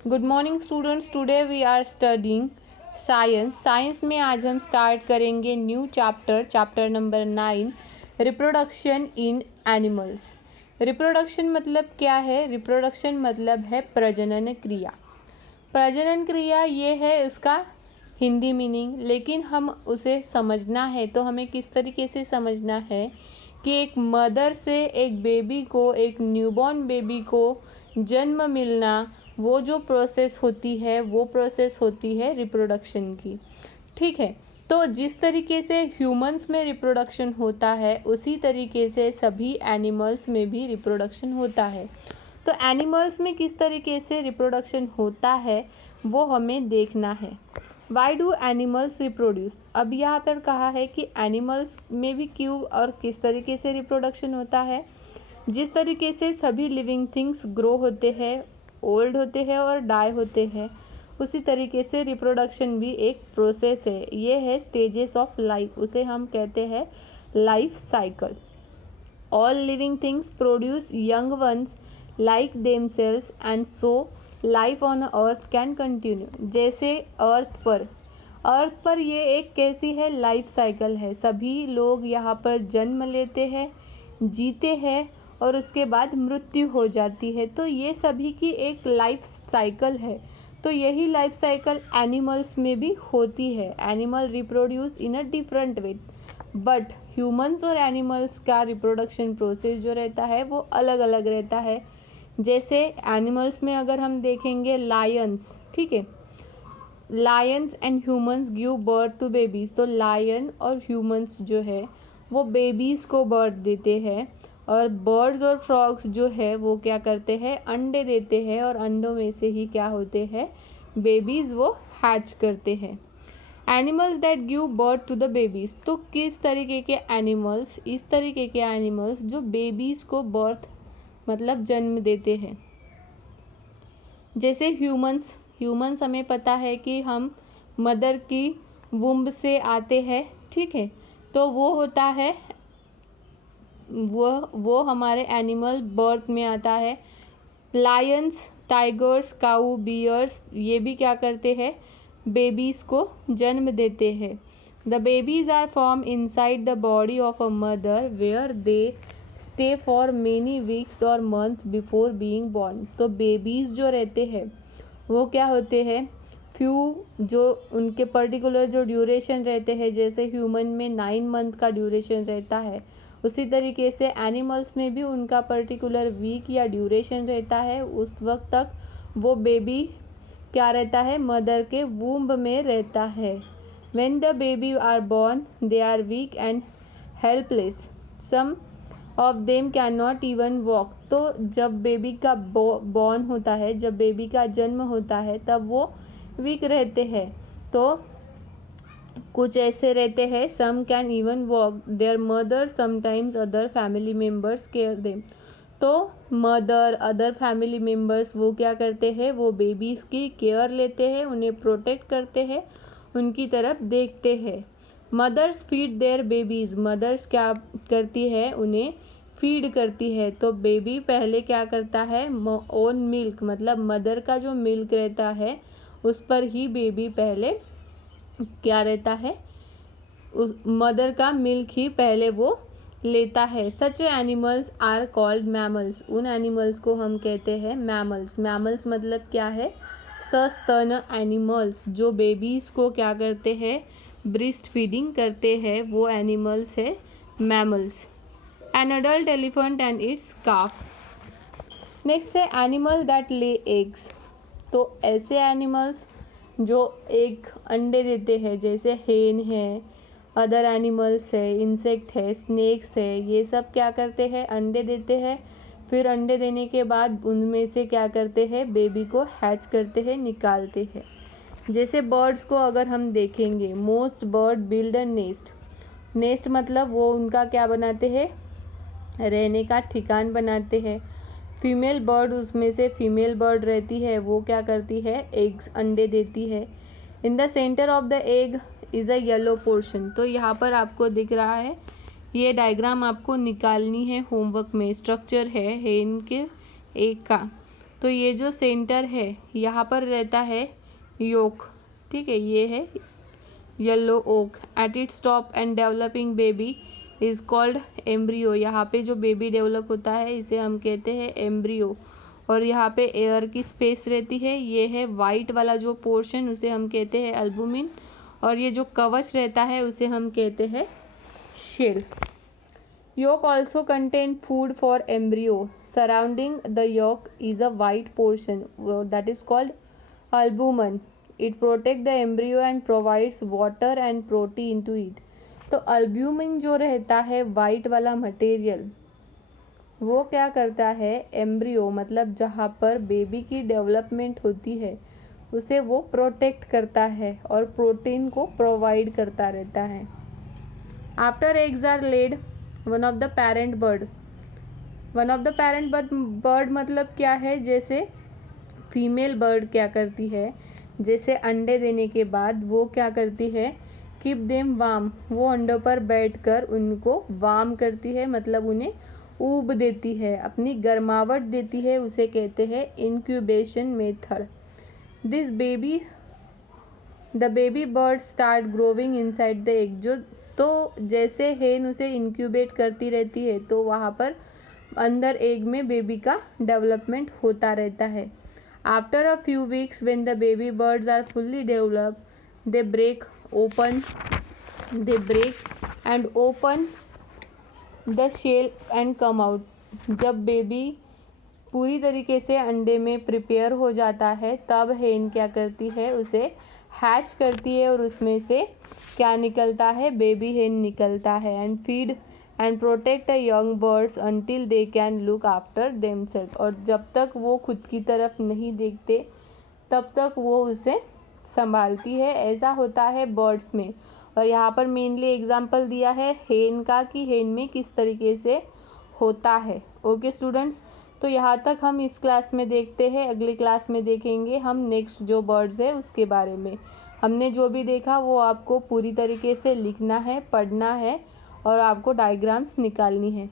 Good morning students, today we are studying science. Science में आज हम स्टार्ट करेंगे new chapter number 9, reproduction in animals. Reproduction मतलब क्या है? रिप्रोडक्शन मतलब है प्रजनन क्रिया। प्रजनन क्रिया ये है इसका हिंदी मीनिंग, लेकिन हम उसे समझना है तो हमें किस तरीके से समझना है कि एक मदर से एक बेबी को, एक न्यूबॉर्न बेबी को जन्म मिलना, वो जो प्रोसेस होती है वो प्रोसेस होती है रिप्रोडक्शन की। ठीक है, तो जिस तरीके से ह्यूमंस में रिप्रोडक्शन होता है उसी तरीके से सभी एनिमल्स में भी रिप्रोडक्शन होता है। तो एनिमल्स में किस तरीके से रिप्रोडक्शन होता है वो हमें देखना है। Why do animals reproduce? अब यहाँ पर कहा है कि एनिमल्स में भी क्यों और किस तरीके से रिप्रोडक्शन होता है। जिस तरीके से सभी लिविंग थिंग्स ग्रो होते हैं, ओल्ड होते हैं और डाई होते हैं, उसी तरीके से रिप्रोडक्शन भी एक प्रोसेस है। ये है स्टेजेस ऑफ लाइफ, उसे हम कहते हैं life cycle. All living things produce young ones like themselves and so life on earth can continue. जैसे अर्थ पर ये एक कैसी है? लाइफ साइकिल है। सभी लोग यहाँ पर जन्म लेते हैं, जीते हैं और उसके बाद मृत्यु हो जाती है। तो ये सभी की एक लाइफ साइकिल है। तो यही लाइफ साइकिल एनिमल्स में भी होती है। Animal reproduce in a different way, but humans और एनिमल्स का रिप्रोडक्शन प्रोसेस जो रहता है वो अलग अलग रहता है। जैसे एनिमल्स में अगर हम देखेंगे लायंस, ठीक है, lions and humans give birth to babies. तो लायन और ह्यूमंस जो है वो बेबीज को बर्थ देते हैं, और बर्ड्स और फ्रॉग्स जो है वो क्या करते हैं? अंडे देते हैं, और अंडों में से ही क्या होते हैं? बेबीज वो हैच करते हैं। Animals that give birth to the babies. तो किस तरीके के एनिमल्स? इस तरीके के एनिमल्स जो बेबीज को बर्थ मतलब जन्म देते हैं। जैसे ह्यूमंस हमें पता है कि हम मदर की वुम्ब से आते हैं, ठीक है, तो वो होता है वो हमारे एनिमल बर्थ में आता है। लायंस, टाइगर्स, काऊ, बियर्स ये भी क्या करते हैं? बेबीज़ को जन्म देते हैं। The babies are form inside the body of a mother where they stay for many weeks और मंथ्स बिफोर बीइंग बॉर्न। तो बेबीज़ जो रहते हैं वो क्या होते हैं? जो उनके पर्टिकुलर जो ड्यूरेशन रहते हैं, जैसे ह्यूमन में 9 मंथ का ड्यूरेशन रहता है, उसी तरीके से एनिमल्स में भी उनका पर्टिकुलर वीक या ड्यूरेशन रहता है। उस वक्त तक वो बेबी क्या रहता है? मदर के वूम्ब में रहता है। When the baby are born they are weak and helpless, some of them can not even walk. तो जब बेबी का बॉर्न होता है, जब बेबी का जन्म होता है, तब वो वीक रहते हैं। तो कुछ ऐसे रहते हैं, some can even walk, their mother sometimes other family members care them. तो मदर, अदर फैमिली मेम्बर्स वो क्या करते हैं? वो बेबीज़ की केयर लेते हैं, उन्हें प्रोटेक्ट करते हैं, उनकी तरफ देखते हैं। Mothers feed their babies. Mothers क्या करती है? उन्हें फीड करती है। तो बेबी पहले क्या करता है? ओन मिल्क, मतलब मदर का जो मिल्क रहता है उस पर ही बेबी पहले क्या रहता है? उस मदर का मिल्क ही पहले वो लेता है। Such animals are called mammals. उन एनिमल्स को हम कहते हैं मैमल्स। मैमल्स मतलब क्या है? सस्तन एनिमल्स, जो बेबीज़ को क्या करते हैं? ब्रेस्ट फीडिंग करते हैं, वो एनिमल्स है mammals. An adult elephant and it's calf. Next है एनिमल दैट ले एग्स। तो ऐसे एनिमल्स जो एक अंडे देते हैं, जैसे हेन है, अदर एनिमल्स है, इंसेक्ट है, स्नेक्स है, ये सब क्या करते हैं? अंडे देते हैं। फिर अंडे देने के बाद उनमें से क्या करते हैं? बेबी को हैच करते हैं, निकालते हैं। जैसे बर्ड्स को अगर हम देखेंगे, most bird build a nest. Nest मतलब वो उनका क्या बनाते हैं? रहने का ठिकान बनाते हैं। फीमेल बर्ड, उसमें से फीमेल बर्ड रहती है, वो क्या करती है? एग्स, अंडे देती है। In the centre of the egg is a yellow portion. तो यहाँ पर आपको दिख रहा है, ये डायग्राम आपको निकालनी है होमवर्क में। स्ट्रक्चर है हेन के एग का। तो ये जो सेंटर है यहाँ पर रहता है योक, ठीक है, ये है yellow yolk. At its top and developing baby is called embryo. यहाँ पे जो बेबी डेवलप होता है इसे हम कहते हैं एम्ब्रियो। और यहाँ पे एयर की स्पेस रहती है, ये है वाइट वाला जो पोर्शन उसे हम कहते हैं एल्बुमिन। और ये जो कवच रहता है उसे हम कहते हैं shell. Yolk also contain food for embryo. Surrounding the yolk is a white portion that is called albumen. It protects the embryo and provides water and protein to it. तो अल्ब्यूमिन जो रहता है वाइट वाला material, वो क्या करता है, embryo मतलब जहाँ पर बेबी की डेवलपमेंट होती है उसे वो प्रोटेक्ट करता है और प्रोटीन को प्रोवाइड करता रहता है। After eggs are laid one of the parent bird मतलब क्या है, जैसे फीमेल बर्ड क्या करती है, जैसे अंडे देने के बाद वो क्या करती है, कीप देम वार्म, वो अंडों पर बैठकर उनको वार्म करती है, मतलब उन्हें ऊब देती है, अपनी गर्मावट देती है, उसे कहते हैं incubation method. The baby bird start growing inside the egg. तो जैसे हेन उसे इंक्यूबेट करती रहती है तो वहाँ पर अंदर एग में बेबी का डेवलपमेंट होता रहता है। After a few weeks when the baby birds are fully develop they break and open the shell and come out. जब बेबी पूरी तरीके से अंडे में प्रिपेयर हो जाता है तब हेन क्या करती है, उसे हैच करती है और उसमें से क्या निकलता है, बेबी हेन निकलता है। And feed and protect young birds until they can look after themselves. और जब तक वो खुद की तरफ नहीं देखते तब तक वो उसे संभालती है। ऐसा होता है बर्ड्स में। और यहाँ पर मेनली एग्जाम्पल दिया है हेन का कि हेन में किस तरीके से होता है। ओके स्टूडेंट्स, तो यहाँ तक हम इस क्लास में देखते हैं। अगली क्लास में देखेंगे हम नेक्स्ट जो बर्ड्स है उसके बारे में। हमने जो भी देखा वो आपको पूरी तरीके से लिखना है, पढ़ना है और आपको डायग्राम्स निकालनी है।